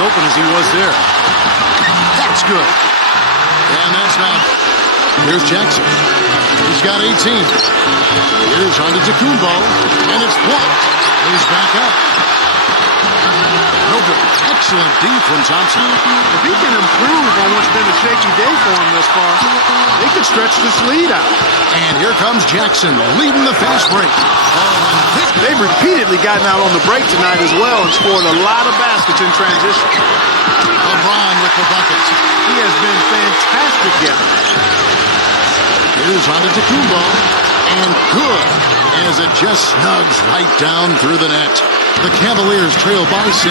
open as he was there. That's good. And that's not. Here's Jackson. He's got 18. Here's Antetokounmpo. And it's blocked. He's back up. No good. Excellent D from Thompson. If he can improve on what's been a shaky day for him thus far, they could stretch this lead out. And here comes Jackson leading the fast break. They've repeatedly gotten out on the break tonight as well and scored a lot of baskets in transition. LeBron with the bucket. He has been fantastic yet. Here's Antetokounmpo. And good as it just snugs right down through the net. The Cavaliers trail by 6.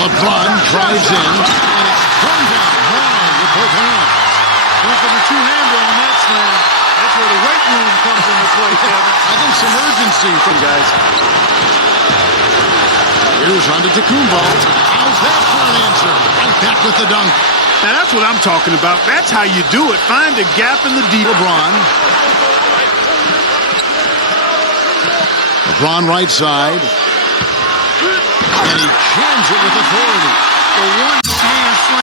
LeBron drives in, and it's thrown down hard with both hands. Going for the two-hander on that slam. That's where the weight room comes into play, Kevin. I think some urgency from guys. Here's Antetokounmpo. How's that for an answer? Right back with the dunk. Now that's what I'm talking about. That's how you do it. Find a gap in the deep. LeBron right side. And he jams it with authority. The one-hand slam.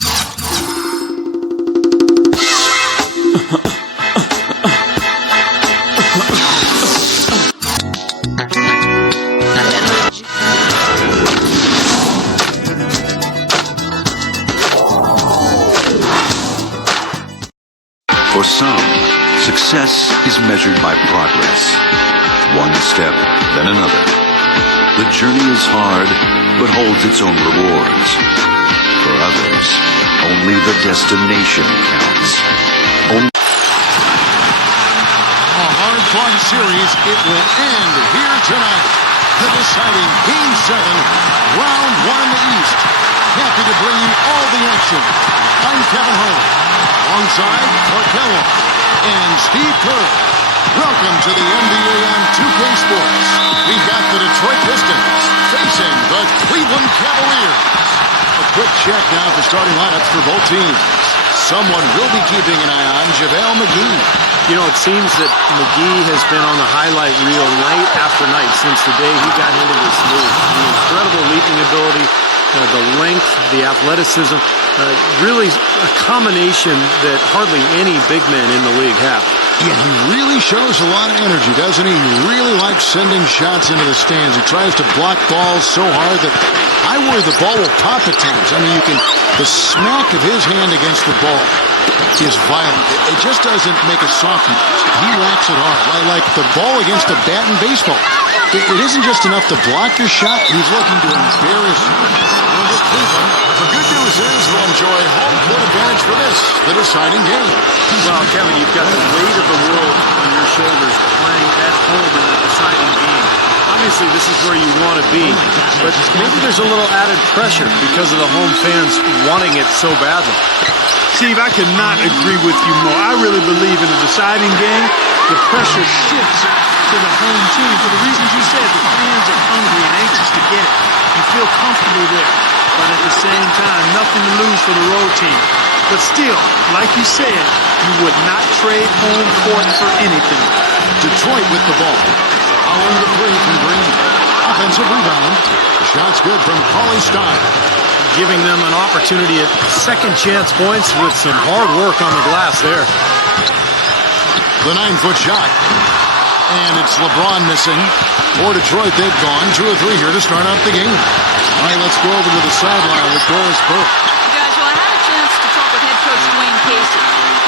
For some, success is measured by progress. One step, then another. The journey is hard, but holds its own rewards. For others, only the destination counts. A hard-fought series, it will end here tonight. The deciding Game 7, Round 1 in the East. Happy to bring you all the action. I'm Kevin Holmes, alongside Markello and Steve Kerr. Welcome to the NBA on 2K Sports. We've got the Detroit Pistons facing the Cleveland Cavaliers. A quick check now at the starting lineups for both teams. Someone will be keeping an eye on JaVale McGee. You know, it seems that McGee has been on the highlight reel night after night since the day he got into this league. The incredible leaping ability, the length, the athleticism, really a combination that hardly any big men in the league have. Yeah, he really shows a lot of energy, doesn't he? He really likes sending shots into the stands. He tries to block balls so hard that I worry the ball will pop at times. I mean, the smack of his hand against the ball is violent. It just doesn't make a soft noise. He whacks it hard, like the ball against a bat in baseball. It isn't just enough to block your shot. He's looking to embarrass you. The good news is we'll enjoy home court advantage for this, the deciding game. Well, Kevin, you've got the weight of the world on your shoulders playing at home in the deciding game. Obviously, this is where you want to be, but maybe there's a little added pressure because of the home fans wanting it so badly. Steve, I could not agree with you more. I really believe in a deciding game, the pressure shifts to the home team for the reasons you said. The fans are hungry and anxious to get it. You feel comfortable there, but at the same time, nothing to lose for the road team. But still, like you said, you would not trade home court for anything. Detroit with the ball. Following the three from Green. Offensive rebound. The shot's good from Cauley Stein. Giving them an opportunity at second chance points with some hard work on the glass there. The 9-foot shot. And it's LeBron missing. For Detroit, they've gone 2 or 3 here to start out the game. All right, let's go over to the sideline with Doris Burke. Guys, well, I had a chance to talk with head coach Dwayne Casey.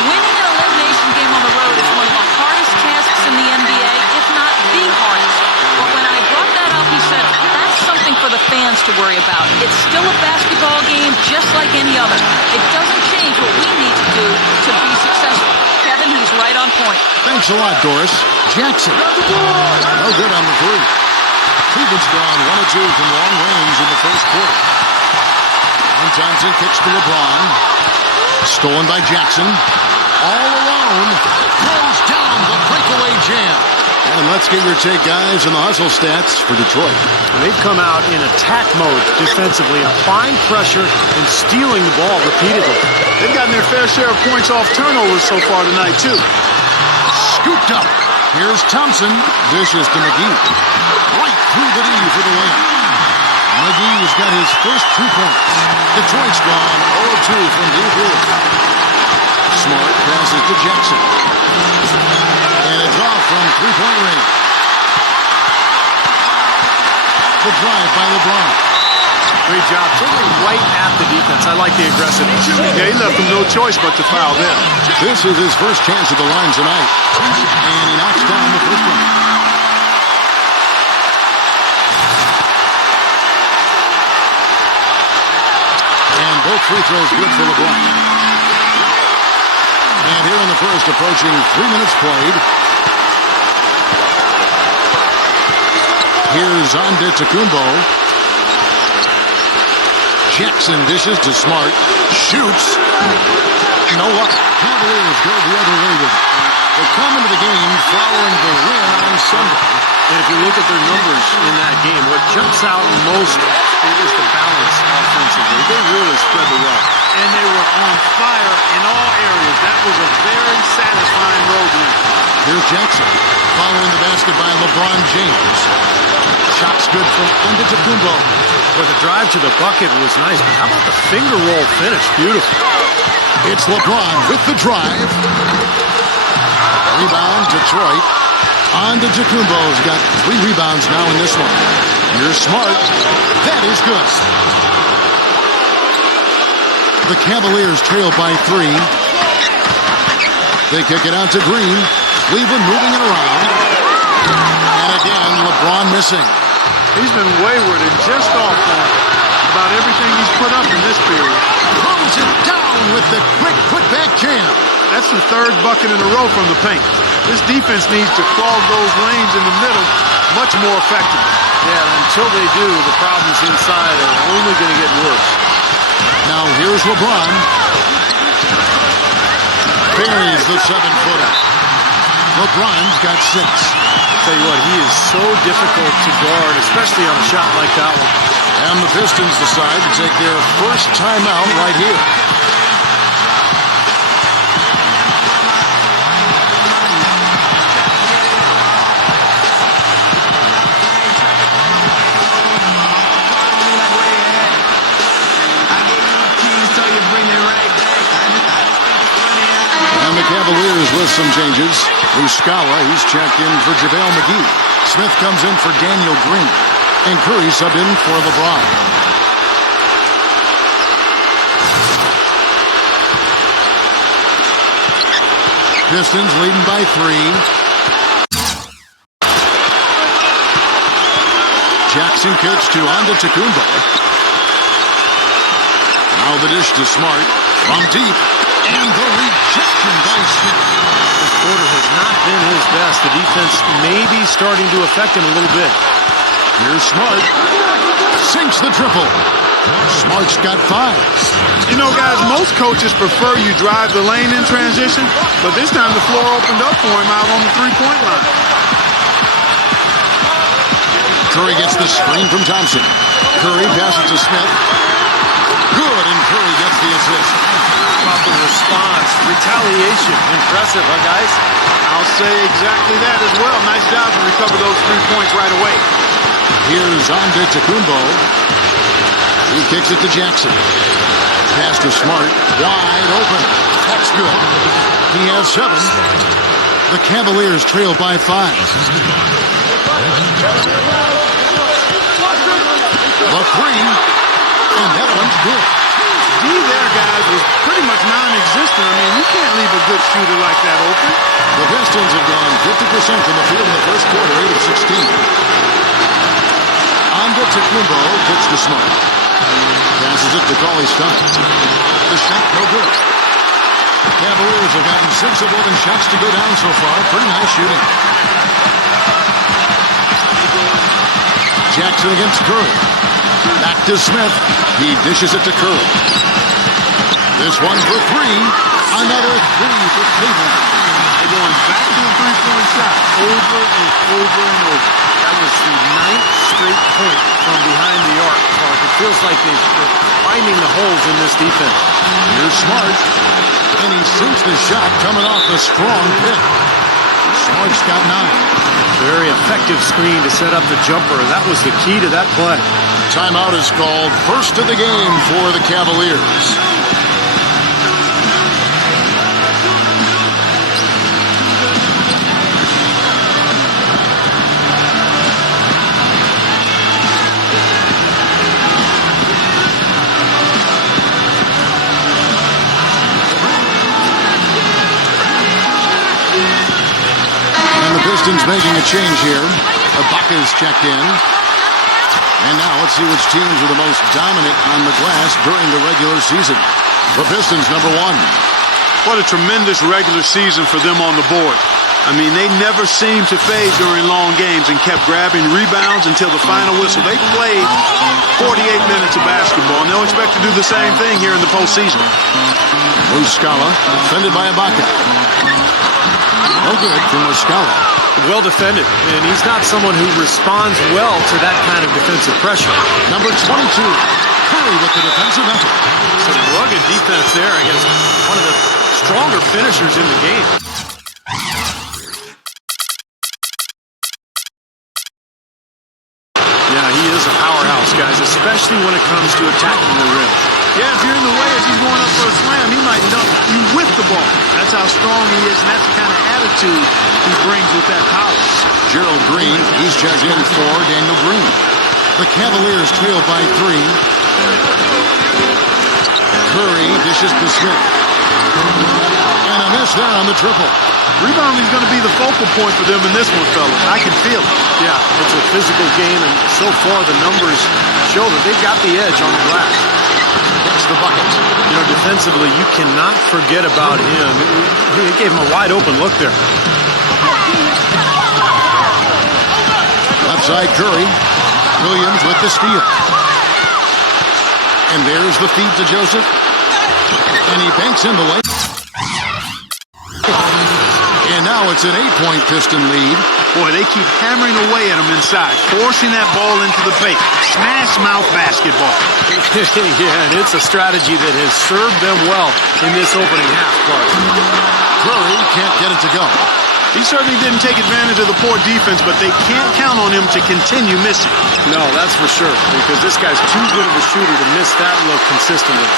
Winning an elimination game on the road is one of the hardest tasks in the NBA, if not the hardest. But when I brought that up, he said, that's something for the fans to worry about. It's still a basketball game just like any other. It doesn't change what we need to do to be successful. Kevin, he's right on point. Thanks a lot, Doris. Jackson. No good on the 3. Cleveland's gone 1 or 2 from long range in the first quarter. And Johnson kicks to LeBron. Stolen by Jackson. All alone. Throws down the breakaway jam. And let's get your take, guys, on the hustle stats for Detroit. They've come out in attack mode defensively, applying pressure and stealing the ball repeatedly. They've gotten their fair share of points off turnovers so far tonight, too. Scooped up. Here's Thompson. Dishes to McGee. Right through the D for the win. McGee's got his first 2 points. Detroit's gone 0-2 from deep here. Smart passes to Jackson. And it's off from three-point range. The drive by LeBron. Great job. Taking right at the defense. I like the aggressiveness. Yeah, he left him no choice but to foul there. This is his first chance at the line tonight. And he knocks down the first one. And both free throws good for LeBron. And here in the first, approaching 3 minutes played. Here's Antetokounmpo. Jackson dishes to Smart. Shoots. No luck. Cavaliers go the other way with it. They come into the game following the win on Sunday. And if you look at their numbers in that game, what jumps out most is the balance offensively. They really spread the wealth. And they were on fire in all areas. That was a very satisfying road win. Here's Jackson. Following the basket by LeBron James. Shots good from Antetokounmpo. But the drive to the bucket was nice. But how about the finger roll finish? Beautiful. It's LeBron with the drive. Rebound, Detroit. Antetokounmpo's got 3 rebounds now in this one. Here's Smart. That is good. The Cavaliers trail by 3. They kick it out to Green. Cleveland moving it around. And again, LeBron missing. He's been wayward and just off on about everything he's put up in this period. Throws it down with the quick putback jam. That's the 3rd bucket in a row from the paint. This defense needs to clog those lanes in the middle much more effectively. Yeah, until they do, the problems inside are only going to get worse. Now here's LeBron. Buries the 7-footer. LeBron's got 6. Tell you what, he is so difficult to guard, especially on a shot like that one. And the Pistons decide to take their first timeout right here. And the Cavaliers with some changes. Uskawa, he's checked in for JaVale McGee. Smith comes in for Daniel Green. And Curry subbed in for LeBron. Pistons leading by 3. Jackson kicks to Antetokounmpo. Now the dish to Smart from deep. And the rejection by Smith. This quarter has not been his best. The defense may be starting to affect him a little bit. Here's Smart. Sinks the triple. Smart's got 5. You know, guys, most coaches prefer you drive the lane in transition, but this time the floor opened up for him out on the 3-point line. Curry gets the screen from Thompson. Curry passes to Smith. Good, and Curry gets the assist. About the response, retaliation, impressive, huh, guys? I'll say exactly that as well. Nice job to recover those 3 points right away. Here's Antetokounmpo. He kicks it to Jackson. Pass to Smart. Wide open. That's good. He has 7. The Cavaliers trail by 5. The 3. And that one's good. D there, guys, was pretty much non-existent. I mean, you can't leave a good shooter like that open. The Pistons have gone 50% from the field in the first quarter, 8 of 16. Antetokounmpo kicks to Smart. Passes it to Cauley-Stein. The shot no good. Cavaliers have gotten 6 of 11 shots to go down so far. Pretty nice shooting. Jackson against Curry. Back to Smith. He dishes it to Curry. This one for 3. Another 3 for Cleveland. They're going back to the 3-point shot over and over and over. That was the 9th straight point from behind the arc, Clark. It feels like they're finding the holes in this defense. Here's Smart. And he sinks the shot coming off the strong pick. Smart's got 9. Very effective screen to set up the jumper. That was the key to that play. Timeout is called. First of the game for the Cavaliers. Pistons making a change here. Ibaka's checked in. And now let's see which teams are the most dominant on the glass during the regular season. The Pistons, number 1. What a tremendous regular season for them on the board. I mean, they never seemed to fade during long games and kept grabbing rebounds until the final whistle. They played 48 minutes of basketball, and they'll expect to do the same thing here in the postseason. Muscala, defended by Ibaka. No good from Muscala. Well defended, and he's not someone who responds well to that kind of defensive pressure. Number 22, Curry with the defensive effort. Some rugged defense there against one of the stronger finishers in the game. Yeah, he is a powerhouse, guys, especially when it comes to attacking the rim. Yeah, if you're in the way as he's going up for a slam, he might dunk you with the ball. That's how strong he is, and that's the kind of attitude he brings with that power. Gerald Green, he's checked in for Daniel Green. The Cavaliers trail by 3. Curry dishes to Smith. And a miss there on the triple. Rebounding is going to be the focal point for them in this one, fellas. I can feel it. Yeah, it's a physical game, and so far the numbers show that they've got the edge on the glass. That's the bucket. You know, defensively, you cannot forget about him. He gave him a wide open look there. Left side Curry. Williams with the steal. And there's the feed to Joseph. And he banks in the lane. And now it's an 8-point Piston lead. Boy, they keep hammering away at him inside, forcing that ball into the paint. Smash mouth basketball. Yeah, and it's a strategy that has served them well in this opening half part. Curry can't get it to go. He certainly didn't take advantage of the poor defense, but they can't count on him to continue missing. No, that's for sure, because this guy's too good of a shooter to miss that look consistently.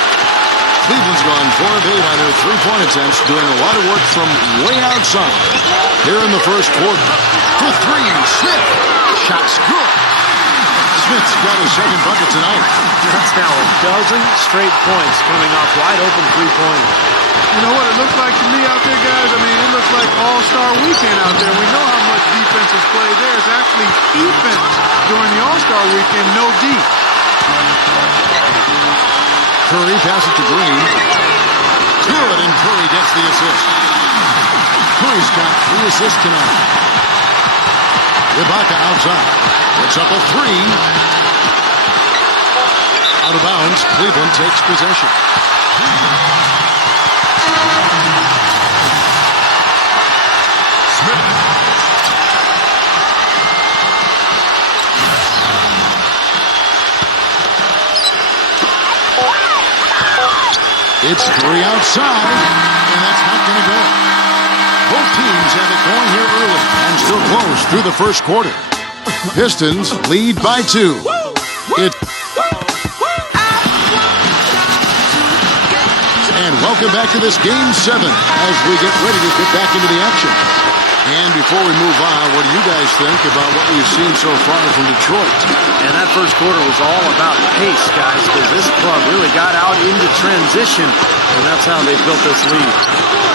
Cleveland's gone 4 of 8 on their 3-point attempts, doing a lot of work from way outside. Here in the first quarter. For 3, Smith. Shot's good. Smith's got his second bucket tonight. That's now a dozen straight points coming off wide open three-pointers. You know what it looks like to me out there, guys? I mean, it looks like all-star weekend out there. We know how much defense is played there. It's actually defense during the all-star weekend, no D. Curry passes to Green. Good, and Curry gets the assist. Curry's got 3 assists tonight. Ibaka outside. Puts up a 3. Out of bounds. Cleveland takes possession. Smith. It's Curry outside, and that's not going to go. Both teams have it going here early and still close through the first quarter. Pistons lead by 2. And welcome back to this Game 7 as we get ready to get back into the action. And before we move on, what do you guys think about what we've seen so far from Detroit? And that first quarter was all about pace, guys, because this club really got out into transition, and that's how they built this lead.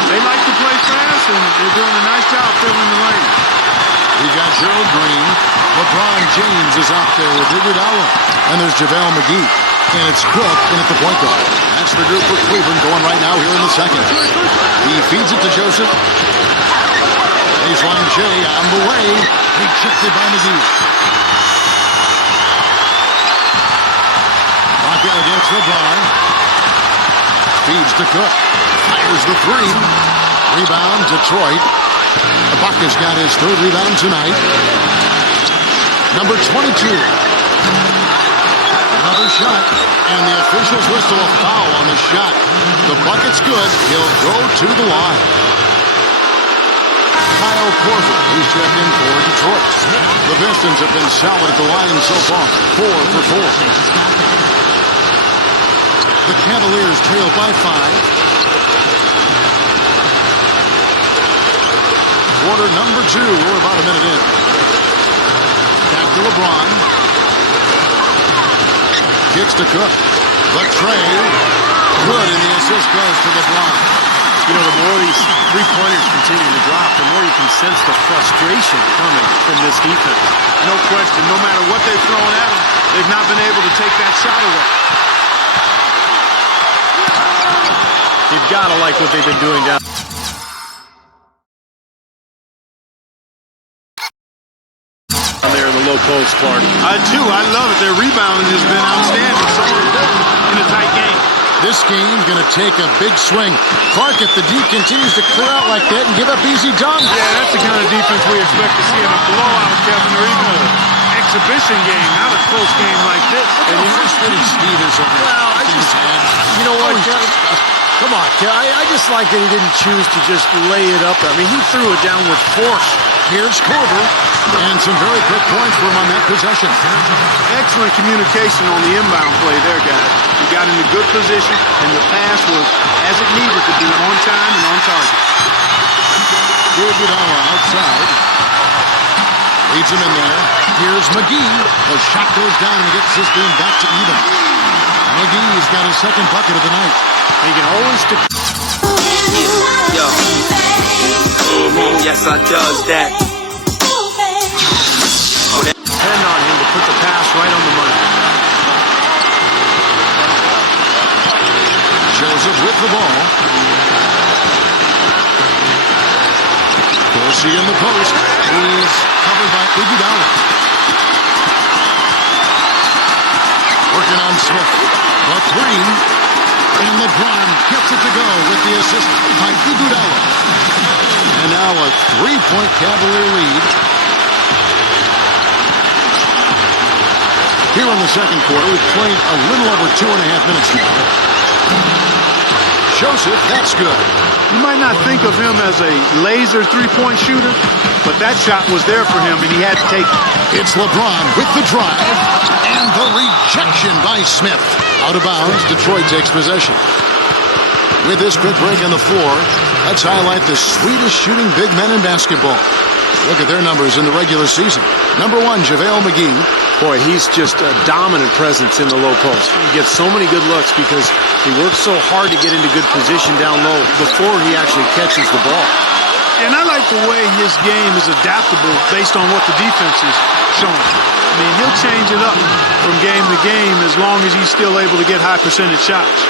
They like to play fast, and they're doing a nice job filling the lane. We got Gerald Green. LeBron James is out there with Iguodala. And there's JaVale McGee. And it's Cook in at the point guard. That's the group for Cleveland going right now here in the second. He feeds it to Joseph. Baseline Shea on the way. Rejected by McGee. Rocket against LeBron. Feeds to Cook. Fires the 3. Rebound, Detroit. Ibaka's got his 3rd rebound tonight. Number 22. Another shot. And the officials whistle a foul on the shot. The bucket's good. He'll go to the line. Kyle Korver. He's checked in for Detroit. The Pistons have been solid at the line so far, 4 for 4. The Cavaliers trail by 5. Quarter number 2. We're about a minute in. Back to LeBron. Kicks to Cook. The tray. Good, and the assist goes to LeBron. You know, the more these three-pointers continue to drop, the more you can sense the frustration coming from this defense. No question. No matter what they've thrown at them, they've not been able to take that shot away. You've got to like what they've been doing down there in the low post part. I do. I love it. Their rebounding has been outstanding. So important in a tight game. This game going to take a big swing. Clark, if the D continues to clear out like that and give up easy dunks. Yeah, that's the kind of defense we expect to see in a blowout, Kevin, or even an exhibition game, not a close game like this. And you frustrated Steve is over. Well, I just, you know what, come on, I just like that he didn't choose to just lay it up. I mean, he threw it down with force. Here's Korver. And some very quick points for him on that possession. Excellent communication on the inbound play there, guys. He got in a good position, and the pass was as it needed to be, on time and on target. Iguodala outside. Leads him in there. Here's McGee. The shot goes down and he gets this game back to even. McGee's got his second bucket of the night. He can always Yo. Yes, I does that. depend on him to put the pass right on the money. Joseph with the ball. Dorsey in the post. He's covered by Iguodala. Working on Smith. The three. And LeBron gets it to go with the assist by Iguodala. And now a 3-point Cavalier lead. Here in the second quarter, we've played a little over 2.5 minutes now. Joseph, that's good. You might not think of him as a laser three-point shooter, but that shot was there for him, and he had to take it. It's LeBron with the drive, and the rejection by Smith. Out of bounds, Detroit takes possession. With this quick break on the floor, let's highlight the sweetest shooting big men in basketball. Look at their numbers in the regular season. Number 1, JaVale McGee. Boy, he's just a dominant presence in the low post. He gets so many good looks because he works so hard to get into good position down low before he actually catches the ball. And I like the way his game is adaptable based on what the defense is showing. I mean, he'll change it up from game to game as long as he's still able to get high percentage shots.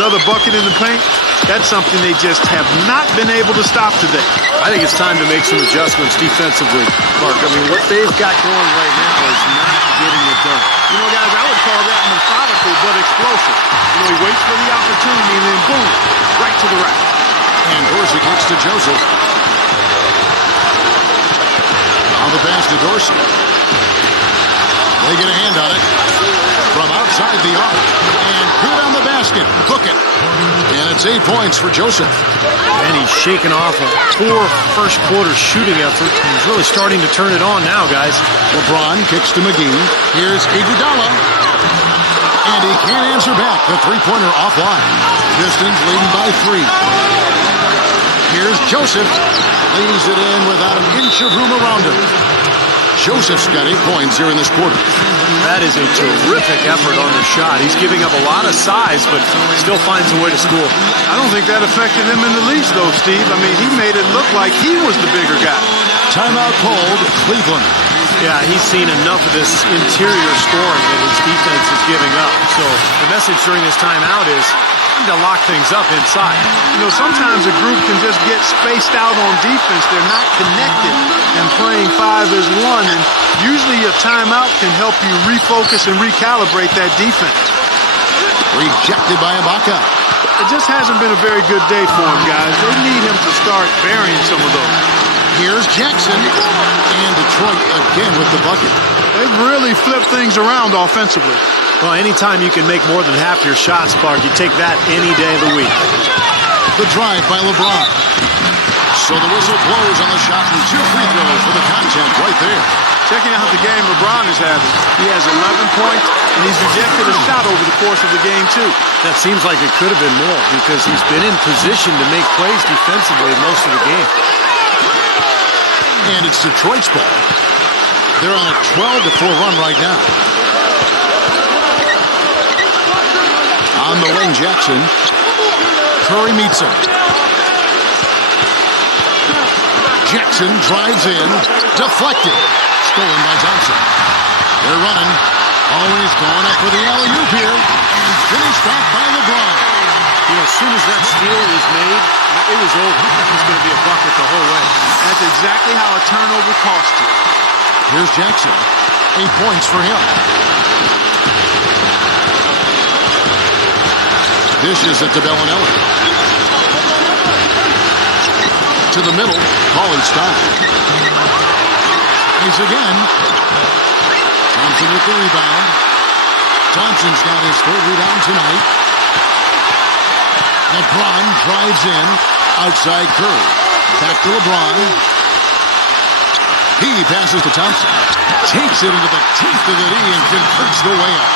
Another bucket in the paint, that's something they just have not been able to stop today. I think it's time to make some adjustments defensively, Mark. I mean, what they've got going right now is not getting it done. You know, guys, I would call that methodical but explosive. You know, he waits for the opportunity and then boom, right to the rack. And Dorsey kicks to Joseph. On the pass to Dorsey. They get a hand on it from outside the arc. And put on the basket. Hook it. And it's 8 points for Joseph. And he's shaking off a poor first quarter shooting effort. He's really starting to turn it on now, guys. LeBron kicks to McGee. Here's Iguodala. And he can't answer back. The three-pointer offline. Pistons leading by 3. Here's Joseph. Lays it in without an inch of room around him. Joseph's got 8 points here in this quarter. That is a terrific effort on the shot. He's giving up a lot of size, but still finds a way to score. I don't think that affected him in the least, though, Steve. I mean, he made it look like he was the bigger guy. Timeout called, Cleveland. Yeah, he's seen enough of this interior scoring that his defense is giving up. So the message during this timeout is to lock things up inside. You know, sometimes a group can just get spaced out on defense. They're not connected and playing 5 as 1. And usually a timeout can help you refocus and recalibrate that defense. Rejected by Ibaka. It just hasn't been a very good day for him, guys. They need him to start burying some of those. Here's Jackson. And Detroit again with the bucket. They've really flipped things around offensively. Well, anytime you can make more than half your shots, Clark, you take that any day of the week. The drive by LeBron. So the whistle blows on the shot and 2 free throws for the contact right there. Checking out the game LeBron is having. He has 11 points, and he's rejected a shot over the course of the game, too. That seems like it could have been more because he's been in position to make plays defensively most of the game. And it's Detroit's ball. They're on a 12-4 run right now. On the wing, Jackson. Curry meets him. Jackson drives in. Deflected. Stolen by Thompson. They're running. Always going up for the alley-oop here. And finished off by LeBron. You know, as soon as that steal was made, it was over. That was going to be a bucket the whole way. That's exactly how a turnover costs you. Here's Jackson. 8 points for him. Dishes it to Bellinelli. To the middle. Calling style. He's again. Thompson with the rebound. Thompson's got his 3rd rebound tonight. LeBron drives in. Outside Curry. Back to LeBron. He passes to Thompson. Takes it into the teeth of the D and converts the way up.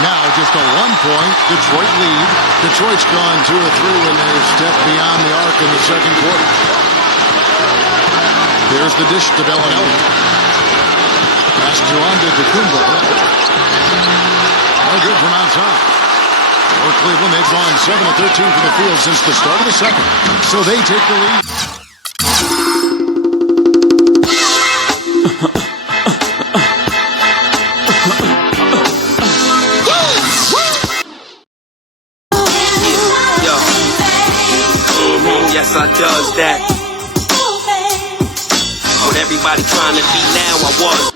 Now just a 1-point Detroit lead. Detroit's gone 2 or 3 when they step beyond the arc in the second quarter. There's the dish to Bellinelli. Pass to Antetokounmpo. No good from outside. For Cleveland, they've gone 7 of 13 from the field since the start of the second. So they take the lead. Yes, I does that. What everybody trying to be now, I was.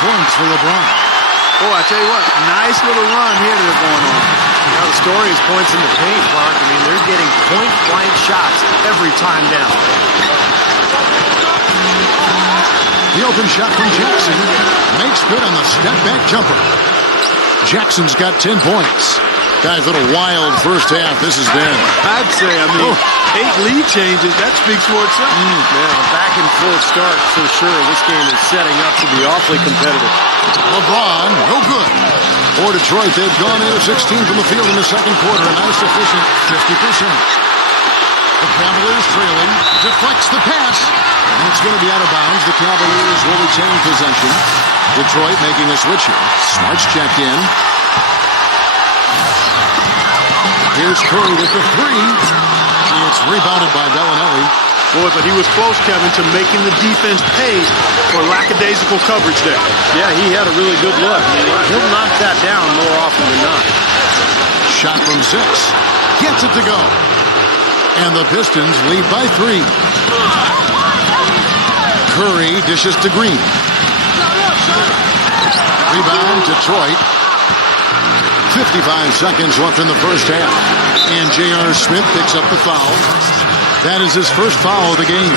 Points for LeBron. Oh, I tell you what, nice little run here that they're going on. Now the story is points in the paint, Clark. I mean, they're getting point-blank shots every time down. The open shot from Jackson makes good on the step-back jumper. Jackson's got 10 points. Guys, what a wild first half this has been. I'd say, 8 lead changes, that speaks for itself. Yeah, back and forth start for sure. This game is setting up to be awfully competitive. LeBron, no good. For Detroit, they've gone 8 of 16 from the field in the second quarter, a nice efficient 50%. The Cavaliers trailing, deflects the pass, and it's going to be out of bounds. The Cavaliers will retain possession. Detroit making a switch here. Smart's checked in. Here's Curry with the 3. It's rebounded by Bellinelli. Boy, but he was close, Kevin, to making the defense pay for lackadaisical coverage there. Yeah, he had a really good look. He'll knock that down more often than not. Shot from 6. Gets it to go. And the Pistons lead by 3. Curry dishes to Green. Rebound, Detroit. 55 seconds left in the first half. And J.R. Smith picks up the foul. That is his first foul of the game.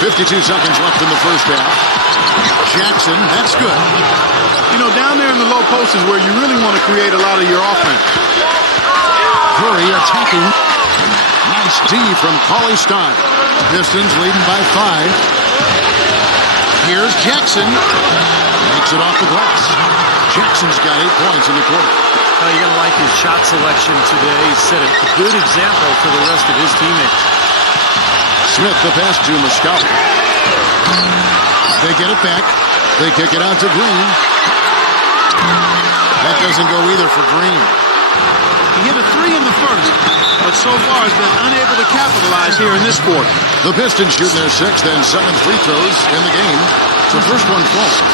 52 seconds left in the first half. Jackson, that's good. You know, down there in the low post is where you really want to create a lot of your offense. Curry attacking. Nice D from Cauley-Stein. Pistons leading by 5. Here's Jackson. Makes it off the glass. Jackson's got 8 points in the quarter. Well, you're going to like his shot selection today. He set a good example for the rest of his teammates. Smith, the pass to Muscala. They get it back. They kick it out to Green. That doesn't go either for Green. He hit a 3 in the first, but so far has been unable to capitalize here in this quarter. The Pistons shooting their 6th and 7th free throws in the game. The first one falls.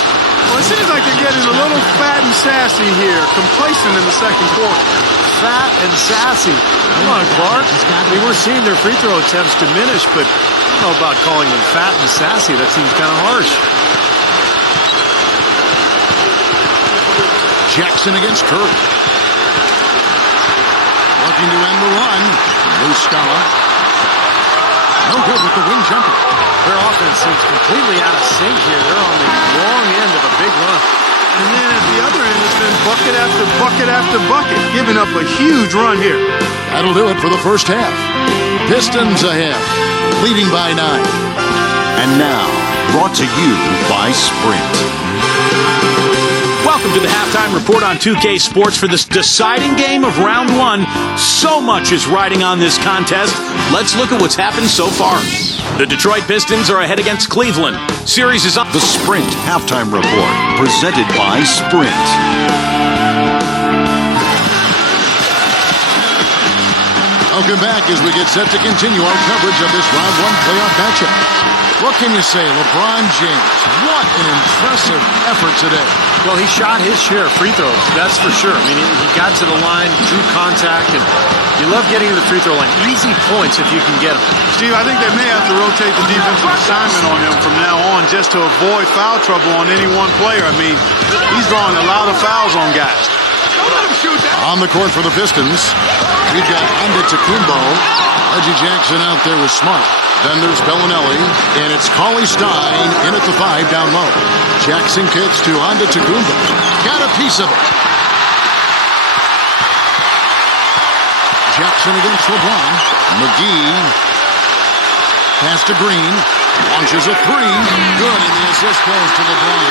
Well, it seems like they're getting a little fat and sassy here, complacent in the second quarter. Fat and sassy. Come on, Clark. I mean, we're seeing their free throw attempts diminish, but I don't know about calling them fat and sassy. That seems kind of harsh. Jackson against Curry. Looking to end the run. Muscala. No good with the wing jumper. Their offense seems completely out of sync here. They're on the wrong end of a big run. And then at the other end, it's been bucket after bucket after bucket, giving up a huge run here. That'll do it for the first half. Pistons ahead, leading by 9. And now, brought to you by Sprint. Welcome to the halftime report on 2K Sports for this deciding game of round 1. So much is riding on this contest. Let's look at what's happened so far. The Detroit Pistons are ahead against Cleveland. Series is on. The Sprint halftime report, presented by Sprint. Welcome back as we get set to continue our coverage of this round 1 playoff matchup. What can you say, LeBron James? What an impressive effort today. Well, he shot his share of free throws, that's for sure. I mean, he got to the line, drew contact, and you love getting to the free throw line. Easy points if you can get them. Steve, I think they may have to rotate the defensive assignment on him from now on just to avoid foul trouble on any one player. I mean, he's drawing a lot of fouls on guys. On the court for the Pistons, we've got Antetokounmpo. Reggie Jackson out there with Smart. Then there's Bellinelli, and it's Cauley Stein in at the 5 down low. Jackson kicks to Antetokounmpo. Got a piece of it. Jackson against LeBron. McGee. Pass to Green. Launches a 3. Good, and the assist goes to LeBron.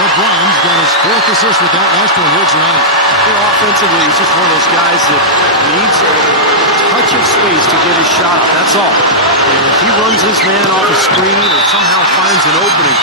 LeBron's got his 4th assist with that last one here tonight. Offensively, he's just one of those guys that needs a touch of space to get his shot. That's all. And if he runs his man off a screen or somehow finds an opening,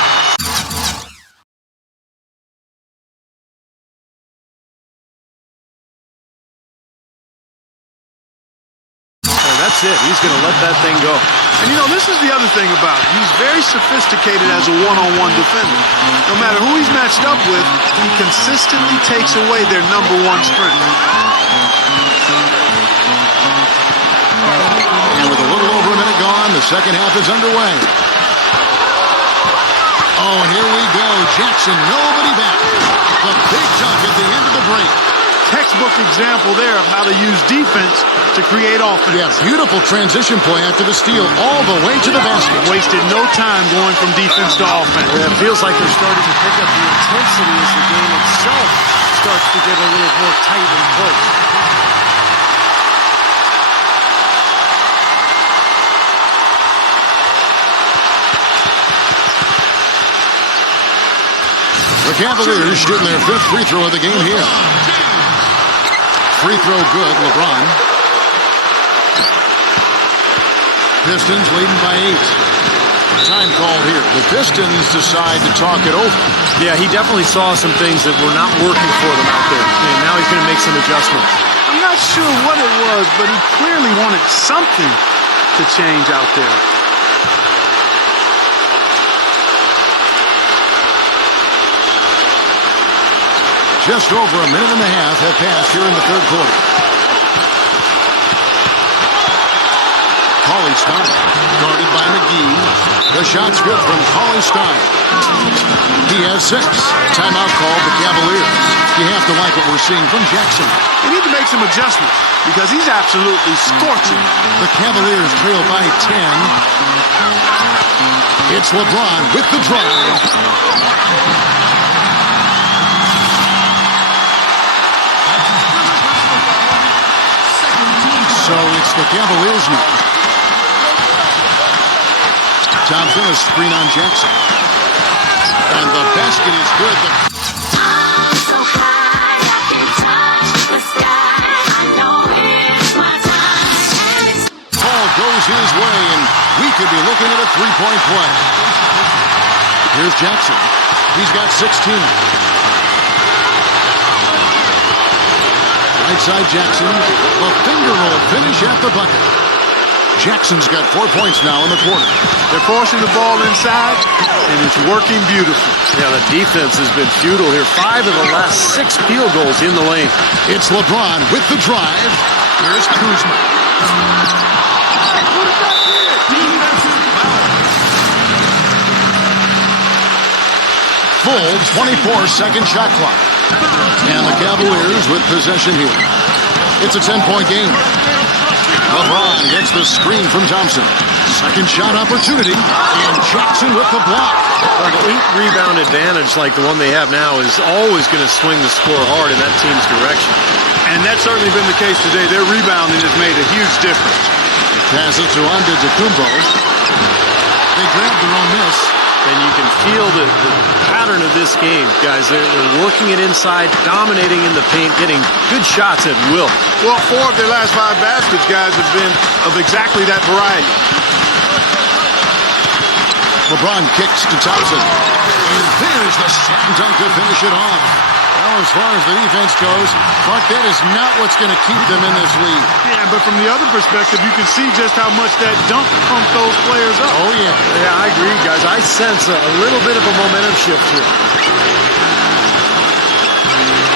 that's it. He's going to let that thing go. And, you know, this is the other thing about it. He's very sophisticated as a one-on-one defender. No matter who he's matched up with, he consistently takes away their number 1 sprinter. And with a little over a minute gone, the second half is underway. Oh, and here we go. Jackson, nobody back. The big dunk at the end of the break. Textbook example there of how to use defense to create offense. Yeah, beautiful transition play after the steal all the way to the basket. Wasted no time going from defense to offense. Yeah, it feels like they're starting to pick up the intensity as the game itself starts to get a little more tight and close. The Cavaliers shooting their 5th free throw of the game here. Free throw good, LeBron. Pistons leading by 8. Time called here. The Pistons decide to talk it over. Yeah, he definitely saw some things that were not working for them out there. And now he's going to make some adjustments. I'm not sure what it was, but he clearly wanted something to change out there. Just over a minute and a half have passed here in the 3rd quarter. Cauley Stein, guarded by McGee. The shot's good from Cauley Stein. He has 6. Timeout called the Cavaliers. You have to like what we're seeing from Jackson. They need to make some adjustments because he's absolutely scorching. The Cavaliers trail by 10. It's LeBron with the drive. So it's the Cavaliers now. Thompson, a screen on Jackson. And the basket is good. Ball goes his way, and we could be looking at a 3-point play. Here's Jackson. He's got 16. Right side Jackson. A finger roll finish at the bucket. Jackson's got 4 points now in the quarter. They're forcing the ball inside, and it's working beautifully. Yeah, the defense has been futile here. 5 of the last 6 field goals in the lane. It's LeBron with the drive. Here's Kuzma. Full 24-second shot clock. And the Cavaliers with possession here. It's a 10-point game. LeBron gets the screen from Thompson. Second shot opportunity, and Jackson with the block. Well, the 8-rebound advantage like the one they have now is always going to swing the score hard in that team's direction. And that's certainly been the case today. Their rebounding has made a huge difference. Pass it to Antetokounmpo. They grabbed their own miss. And you can feel the pattern of this game, guys. They're working it inside, dominating in the paint, getting good shots at will. Well, 4 of their last 5 baskets, guys, have been of exactly that variety. LeBron kicks to Thompson. And there's the slam dunk to finish it off. Well, as far as the defense goes, Clark, that is not what's going to keep them in this league. Yeah, but from the other perspective, you can see just how much that dunk pumped those players up. Oh, yeah. Yeah, I agree, guys. I sense a little bit of a momentum shift here.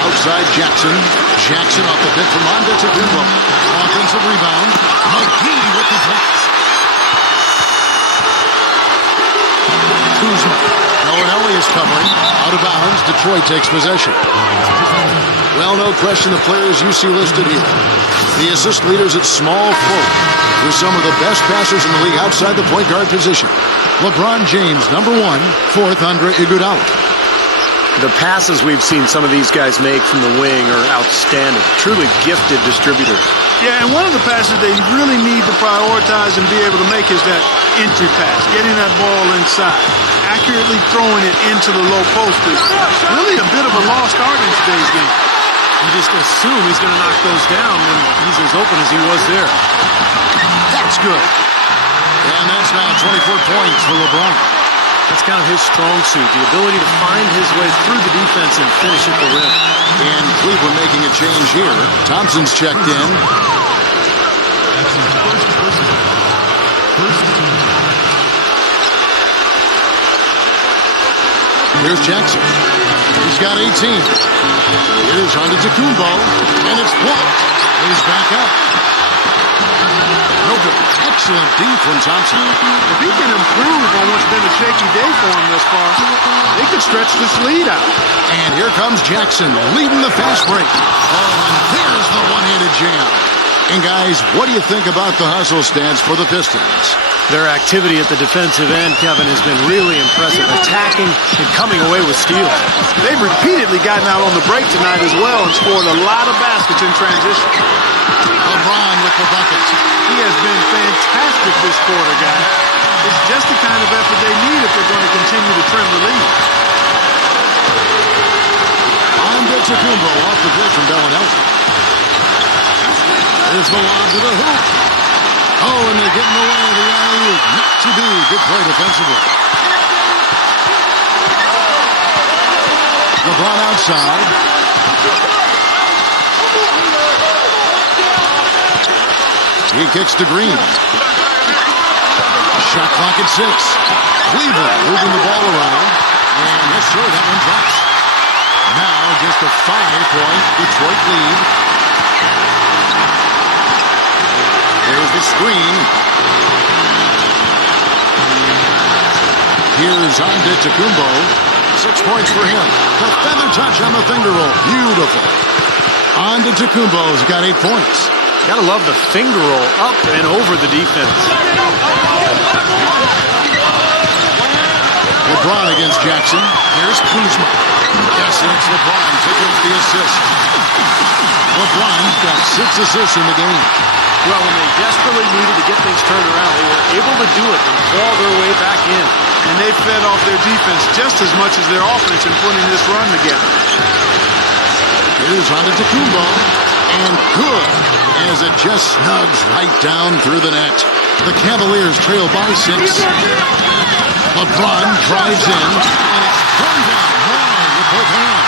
Outside Jackson. Jackson off the pick from Antetokounmpo. Offensive rebound. McGee with the block. Kuzma. Bellinelli is covering. Out of bounds. Detroit takes possession. Well, no question the players you see listed here. The assist leaders at small forward. With some of the best passers in the league outside the point guard position. LeBron James, number 1. 4th, Andre Iguodala. The passes we've seen some of these guys make from the wing are outstanding. Truly gifted distributors. Yeah, and one of the passes they really need to prioritize and be able to make is that entry pass. Getting that ball inside. Accurately throwing it into the low post is really a bit of a lost art in today's game. You just assume he's going to knock those down when he's as open as he was there. That's good. And that's now 24 points for LeBron. That's kind of his strong suit, the ability to find his way through the defense and finish at the rim. And Cleveland making a change here. Thompson's checked in. Here's Jackson. He's got 18. Here's Antetokounmpo, and it's blocked. He's back up. No good. Excellent D from Thompson. If he can improve on what's been a shaky day for him thus far, they could stretch this lead out. And here comes Jackson leading the fast break. Oh, and there's the one-handed jam. And guys, what do you think about the hustle stance for the Pistons? Their activity at the defensive end, Kevin, has been really impressive, attacking and coming away with steals. They've repeatedly gotten out on the break tonight as well and scored a lot of baskets in transition. LeBron with the bucket. He has been fantastic this quarter, guys. It's just the kind of effort they need if they're going to continue to trim the lead. Antetokounmpo off the pick from Bellinelli. There's the lob to the hoop. Oh, and they get in the way of the alley-oop. Not to be. Good play defensively. LeBron outside. He kicks to Green. Shot clock at 6. Cleveland moving the ball around. And yes, sir, that one drops. Now just a 5-point Detroit lead. There's the screen. Here's Antetokounmpo. 6 points for him. The feather touch on the finger roll. Beautiful. Antetokounmpo's got 8 points. Gotta love the finger roll up and over the defense. LeBron against Jackson. Here's Kuzma. Yes, it's LeBron taking up the assist. LeBron's got 6 assists in the game. Well, when they desperately needed to get things turned around, they were able to do it and claw their way back in. And they fed off their defense just as much as their offense in putting this run together. Here's Antetokounmpo. And good, as it just snugs right down through the net. The Cavaliers trail by 6. LeBron drives in, and it's thrown down hard with both hands.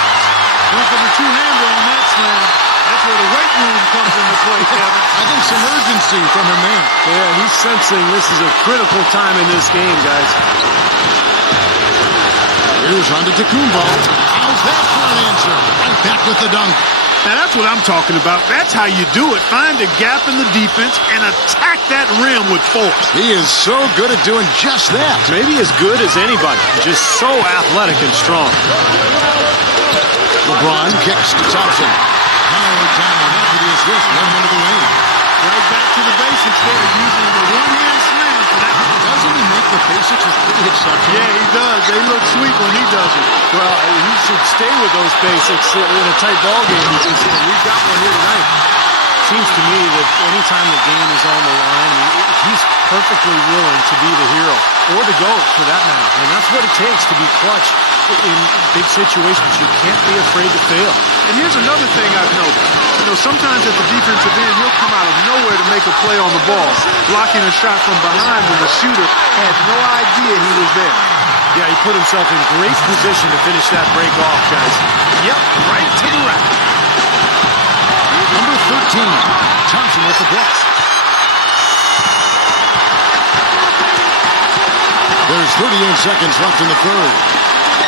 Went for the two-hander on that slam. That's where the weight room comes into play, Kevin. I think some urgency from him there. Yeah, he's sensing this is a critical time in this game, guys. Here's Antetokounmpo. How's that for an answer? Right back with the dunk. Now, that's what I'm talking about. That's how you do it. Find a gap in the defense and attack that rim with force. He is so good at doing just that. Maybe as good as anybody. Just so athletic and strong. LeBron kicks to Thompson. Power down. After the assist, run him into the lane. Right back to the basics there, using the one-hand slam for that. Doesn't he make the basics look pretty exceptional? Yeah, he does. They look sweet when he does it. Well, he should stay with those basics in a tight ball game because we've got one here tonight. Seems to me that anytime the game is on the line, he's perfectly willing to be the hero, or the GOAT for that matter. And that's what it takes to be clutch in big situations. You can't be afraid to fail. And here's another thing I've noticed. You know, sometimes at the defensive end, he'll come out of nowhere to make a play on the ball, blocking a shot from behind when the shooter had no idea he was there. Yeah, he put himself in great position to finish that break off, guys. Yep, right to the rack. Number 13, Thompson with the block. There's 38 seconds left in the third.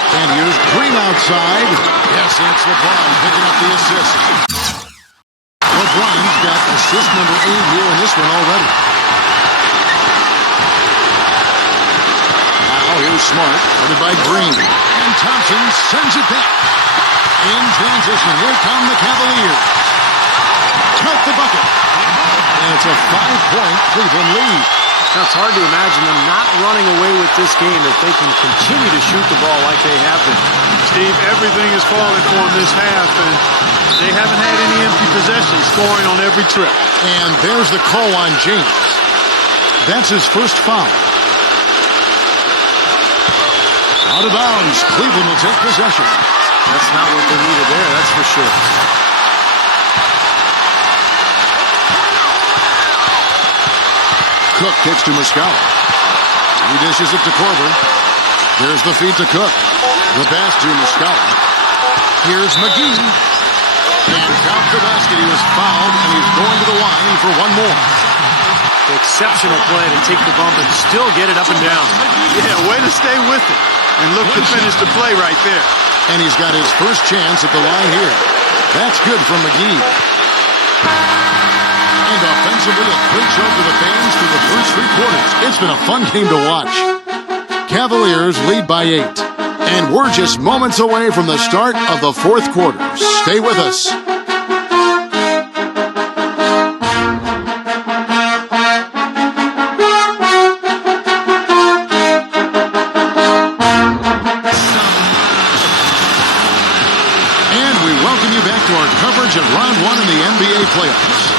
And here's Green outside. Yes, it's LeBron picking up the assist. LeBron's got assist number 8 here in this one already. Now here's Smart, covered by Green. And Thompson sends it back. In transition, here come the Cavaliers. Count the bucket. And it's a 5-point Cleveland lead. Now, it's hard to imagine them not running away with this game if they can continue to shoot the ball like they have been. Steve, everything is falling for them this half, and they haven't had any empty possessions, scoring on every trip. And there's the call on James. That's his first foul. Out of bounds. Cleveland will take possession. That's not what they needed there, that's for sure. Cook kicks to Muscala. He dishes it to Korver. There's the feed to Cook. The pass to Muscala. Here's McGee. And count the basket. He was fouled, and he's going to the line for one more. Exceptional play to take the bump and still get it up and down. Yeah, way to stay with it and look to finish the play right there. And he's got his first chance at the line here. That's good from McGee. And offensively, a great show for the fans through the first 3 quarters. It's been a fun game to watch. Cavaliers lead by 8. And we're just moments away from the start of the 4th quarter. Stay with us. And we welcome you back to our coverage of round 1 in the NBA playoffs.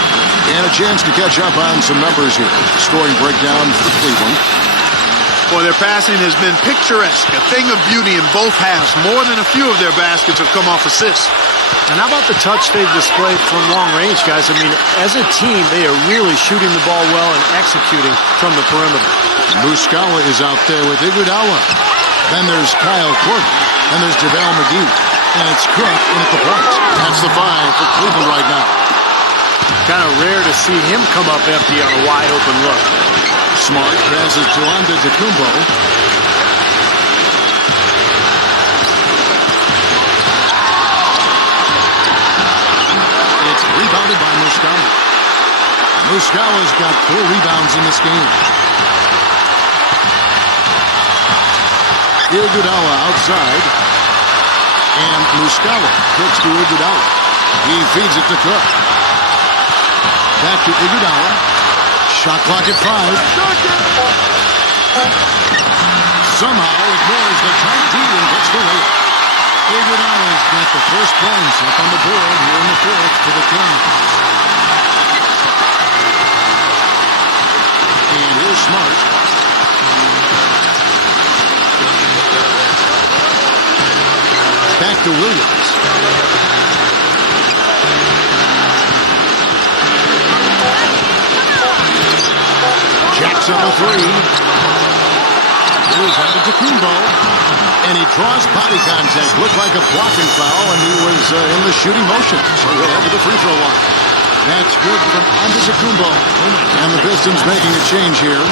And a chance to catch up on some numbers here. Scoring breakdown for Cleveland. Boy, their passing has been picturesque, a thing of beauty in both halves. More than a few of their baskets have come off assists. And how about the touch they've displayed from long range, guys? I mean, as a team, they are really shooting the ball well and executing from the perimeter. Muscala is out there with Iguodala. Then there's Kyle Korver. Then there's JaVale McGee. And it's Cook in at the point. That's the 5 for Cleveland right now. Kind of rare to see him come up empty on a wide-open look. Smart passes to Antetokounmpo. It's rebounded by Muscala. Muscala's got 4 rebounds in this game. Iguodala outside. And Muscala kicks to Iguodala. He feeds it to Cook. Back to Iguodala. Shot clock at 5. Somehow ignores the tight D and gets the layup. Iguodala's got the first points up on the board here in the 4th for the Kings. And here's Smart. Back to Williams. Jacks up a 3. Here's Antetokounmpo. And he draws body contact. Looked like a blocking foul, and he was in the shooting motion. So he'll head to the free throw line. That's good from Antetokounmpo. And the Pistons making a change here.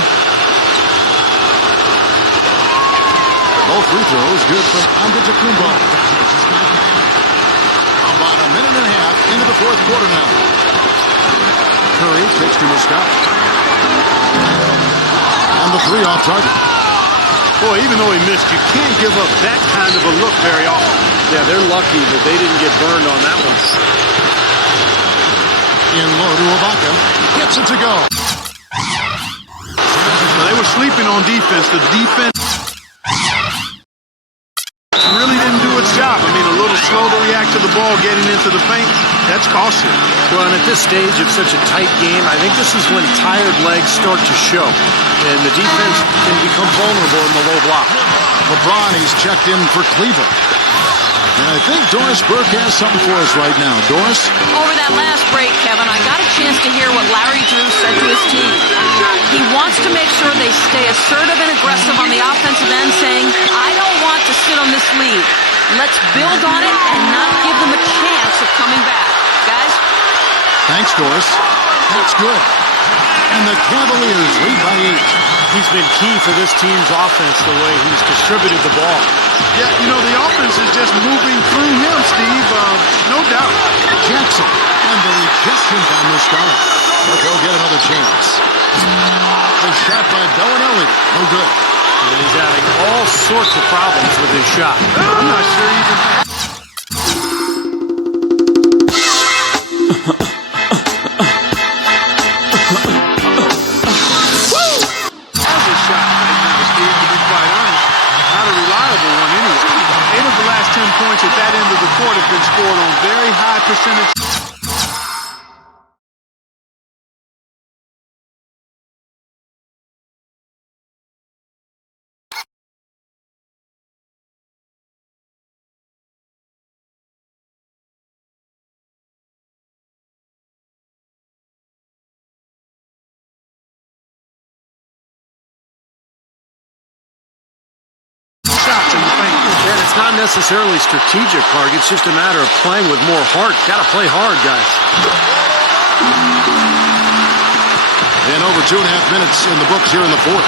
Both free throws good from Antetokounmpo. About a minute and a half into the 4th quarter now. Curry kicks to Muscala. And the 3 off target. Boy, even though he missed, you can't give up that kind of a look very often. Yeah, they're lucky that they didn't get burned on that one. In low to Ibaka. Gets it to go. They were sleeping on defense. The defense really didn't do its job. I mean, a little slow to react to the ball getting into the paint. That's costly. Well, and at this stage of such a tight game, I think this is when tired legs start to show. And the defense can become vulnerable in the low block. LeBron, he's checked in for Cleveland. And I think Doris Burke has something for us right now. Doris? Over that last break, Kevin, I got a chance to hear what Larry Drew said to his team. He wants to make sure they stay assertive and aggressive on the offensive end, saying, I don't want to sit on this lead. Let's build on it and not give them a chance of coming back. Guys? Thanks, Doris. That's good. And the Cavaliers lead by 8. He's been key for this team's offense, the way he's distributed the ball. Yeah, you know, the offense is just moving through him, Steve. No doubt. Jackson. And the rejection by Muscala. But they'll get another chance. The shot by Bellinelli. No good. And he's having all sorts of problems with his shot. I'm not sure even... points at that end of the court have been scored on very high percentage. And it's not necessarily strategic, Clark. It's just a matter of playing with more heart. Got to play hard, guys. And over 2.5 minutes in the books here in the fourth.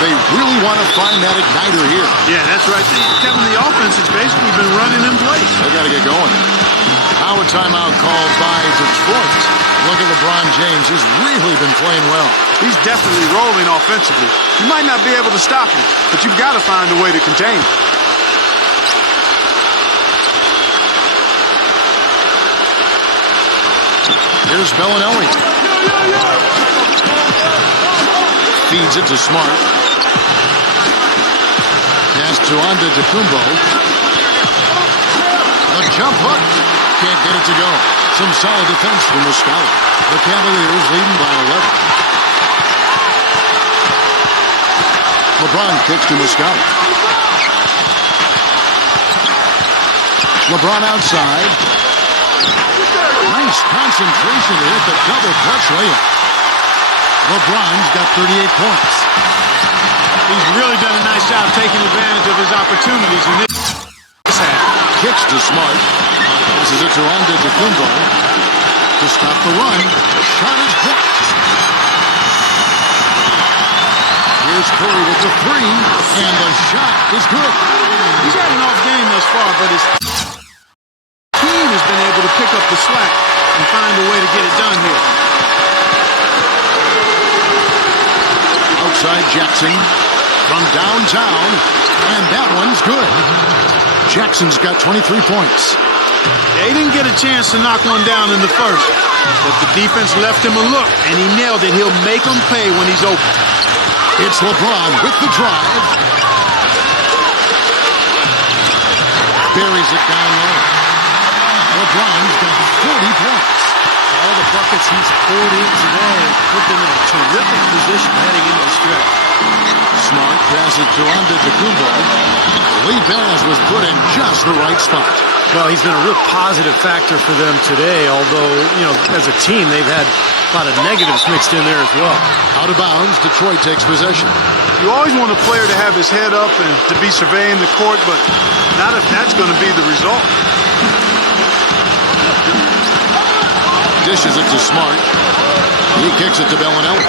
They really want to find that igniter here. Yeah, that's right. Kevin, the offense has basically been running in place. They got to get going. Now a timeout called by Detroit. Look at LeBron James. He's really been playing well. He's definitely rolling offensively. You might not be able to stop him, but you've got to find a way to contain him. Here's Bellinelli. Feeds it to Smart. Pass to Antetokounmpo. A jump hook. Can't get it to go. Some solid defense from Muscala. The Cavaliers leading by 11. LeBron kicks to Muscala. LeBron outside. Nice concentration to hit the double clutch layup. LeBron's got 38 points. He's really done a nice job taking advantage of his opportunities in this half. Kicks to Smart. Passes it to Antetokounmpo to stop the run. Shot is blocked. Here's Curry with the three, and the shot is good. He's had an off game thus far, but his team has been able to pick up the slack and find a way to get it done here. Outside Jackson from downtown, and that one's good. Jackson's got 23 points. They didn't get a chance to knock one down in the first, but the defense left him a look, and he nailed it. He'll make them pay when he's open. It's LeBron with the drive. Buries it down low. LeBron's got 40 points. All the buckets he's poured in today put them in a terrific position heading into the stretch. Smart passes to Antetokounmpo. Lee Barnes was put in just the right spot. Well, he's been a real positive factor for them today, although, you know, as a team, they've had a lot of negatives mixed in there as well. Out of bounds, Detroit takes possession. You always want a player to have his head up and to be surveying the court, but not if that's going to be the result. Dishes it to Smart. He kicks it to Bellinelli.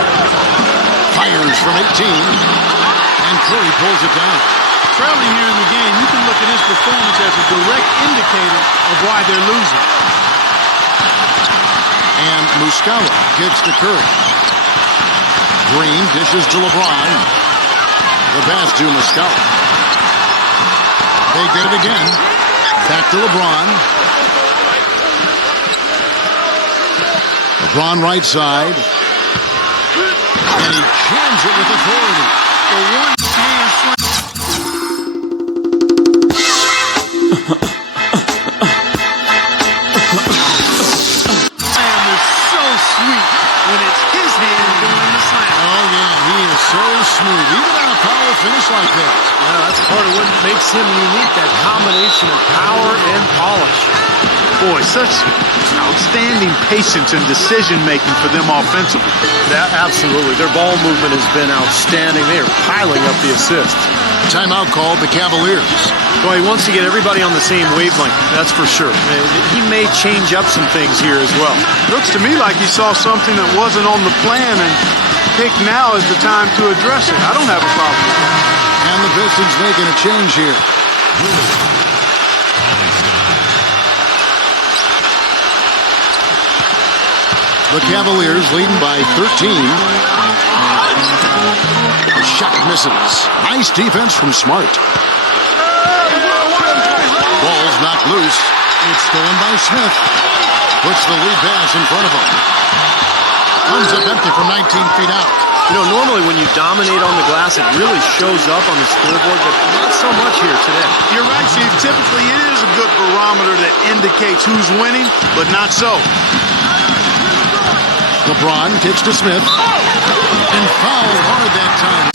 Fires from 18. And Curry pulls it down. Trailing here in the game, you can look at his performance as a direct indicator of why they're losing. And Muscala gets to Curry. Green dishes to LeBron. The pass to Muscala. They did it again. Back to LeBron. LeBron right side. And he jams it with authority. The one-hand slam. Slam is so sweet when it's his hand doing the slam. Oh, yeah, he is so smooth. Even on a power finish like that. Yeah, that's part of what makes him unique, that combination of power and polish. Boy, such outstanding patience and decision-making for them offensively. Yeah, absolutely. Their ball movement has been outstanding. They are piling up the assists. Timeout called the Cavaliers. Well, he wants to get everybody on the same wavelength, that's for sure. He may change up some things here as well. Looks to me like he saw something that wasn't on the plan and picked now is the time to address it. I don't have a problem with that. And the Pistons making a change here. The Cavaliers leading by 13. Shot misses. Nice defense from Smart. Ball's knocked loose. It's stolen by Smith. Puts the lead pass in front of him. Comes up empty from 19 feet out. You know, normally when you dominate on the glass, it really shows up on the scoreboard, but not so much here today. You're right, Steve. Typically, it is a good barometer that indicates who's winning, but not so. LeBron kicks to Smith. And fouled hard that time.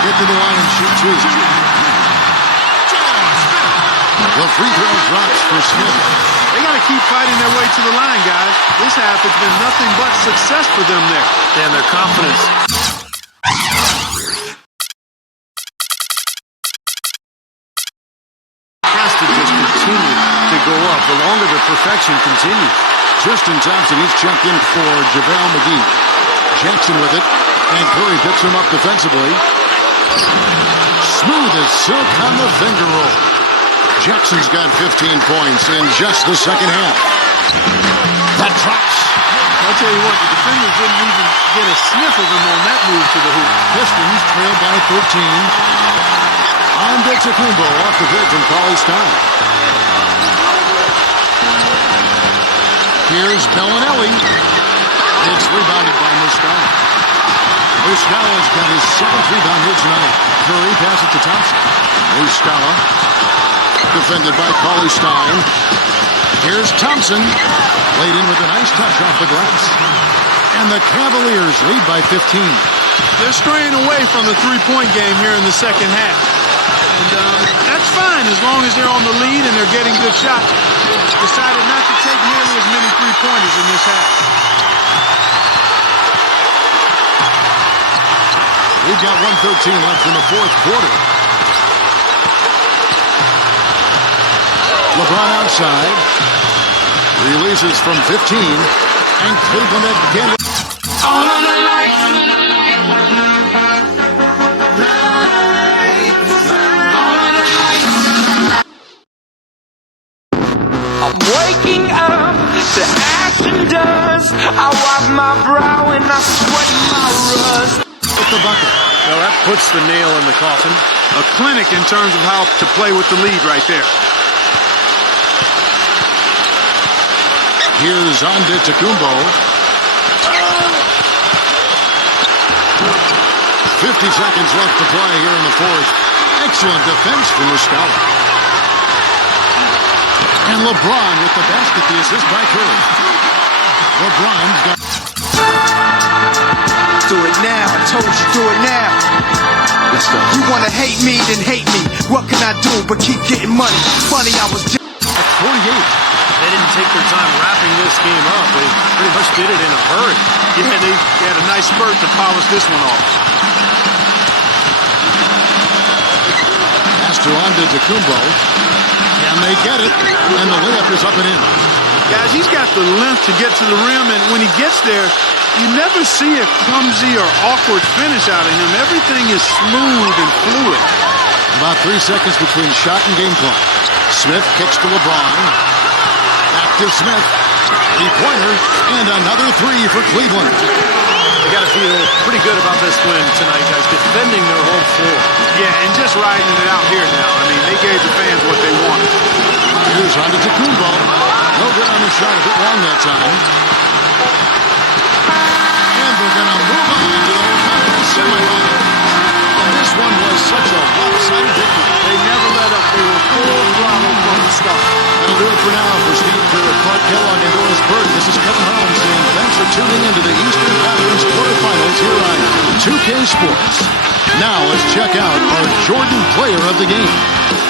Get to the line and shoot two. The free throw drops for Smith. They got to keep fighting their way to the line, guys. This half has been nothing but success for them there. And their confidence. Has to just continue to go up the longer the perfection continues. Tristan Thompson, he's checked in for JaVale McGee. Jackson with it. And Curry picks him up defensively. Smooth as silk on the finger roll. Jackson's got 15 points in just the second half. That drops. I'll tell you what, the defenders didn't even get a sniff of him on that move to the hoop. Pistons trail by 13. Antetokounmpo off the pitch from Cauley-Stein. Here's Bellinelli. It's rebounded by Muscala. Muscala's got his 7th rebound here tonight. Curry passes it to Thompson. Muscala defended by Cauley-Stein. Here's Thompson. Laid in with a nice touch off the glass. And the Cavaliers lead by 15. They're straying away from the three-point game here in the second half. And that's fine as long as they're on the lead and they're getting good shots. Decided not to take nearly as many three-pointers in this half. We've got 1:13 left in the fourth quarter. LeBron outside. Releases from 15. And Cleveland again. All on the lights. I'm waking up to action dust. I wipe my brow and I sweat my rust. With the bucket. Well, that puts the nail in the coffin. A clinic in terms of how to play with the lead right there. Here's Antetokounmpo. 50 seconds left to play here in the fourth. Excellent defense from Muscala. And LeBron with the basket, the assist by Curry. LeBron's got... Do it now, I told you, do it now. Let's go. You wanna hate me, then hate me. What can I do but keep getting money? Funny, I was at 48. They didn't take their time wrapping this game up. They pretty much did it in a hurry. Yeah, they had a nice spurt to polish this one off. Pass to Antetokounmpo. And they get it. And the layup is up and in. Guys, he's got the length to get to the rim, and when he gets there, you never see a clumsy or awkward finish out of him. Everything is smooth and fluid. About 3 seconds between shot and game clock. Smith kicks to LeBron. Back to to Smith. Three-pointer, and another three for Cleveland. They got to feel pretty good about this win tonight, guys, defending their home floor. Yeah, and just riding it out here now. I mean, they gave the fans what they wanted. Here's on to Tacumbo. No good on the shot, a bit long that time. And we're going to move on to the conference semifinal. And this one was such a lopsided victory. They never let up. They were full throttle from the start. That'll do it for now. For Steve Kerr, Clark Kellogg, and Doris Burke, this is Kevin Harlan saying thanks for tuning into the Eastern Conference quarterfinals here on 2K Sports. Now let's check out our Jordan player of the game.